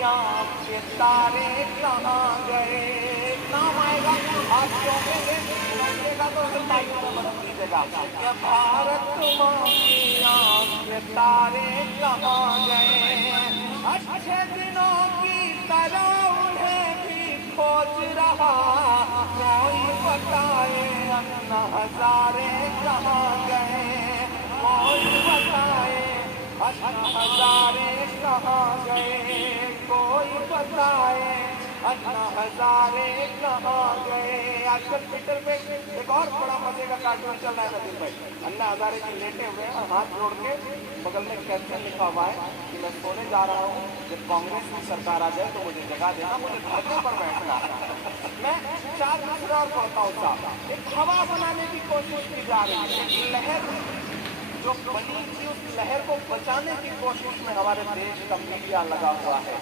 के तारे कहाँ गए। नाम आएगा आज चौंकेंगे, चौंकेगा तो फिर तालियों में बदल दीजिएगा। ये भारत माँ की आँख के तारे कहाँ गए। अच्छे दिनों की तरह उन्हें भी खोज रहा, कोई बताए अन्ना हजारे कहाँ गए। कोई बताए अन्ना हजारे कहाँ गए। कोई बताए अन्ना हजारे कहाँ गए। आजकल ट्विटर पे एक और बड़ा मजे का कार्टून चल रहा है नदीम भाई। अन्ना हजारे जी लेटे हुए हैं और हाथ जोड़ के बगल में कैप्शन लिखा हुआ है कि मैं सोने जा रहा हूँ, जब कांग्रेस की सरकार आ जाए तो मुझे जगा देना, मुझे धरने पर बैठना। मैं चार दूसरा और पढ़ता हूँ साहब। एक हवा बनाने की कोशिश की जा रही है, एक लहर जो बनी थी उस लहर को बचाने की कोशिश में हमारे देश का मीडिया लगा हुआ है।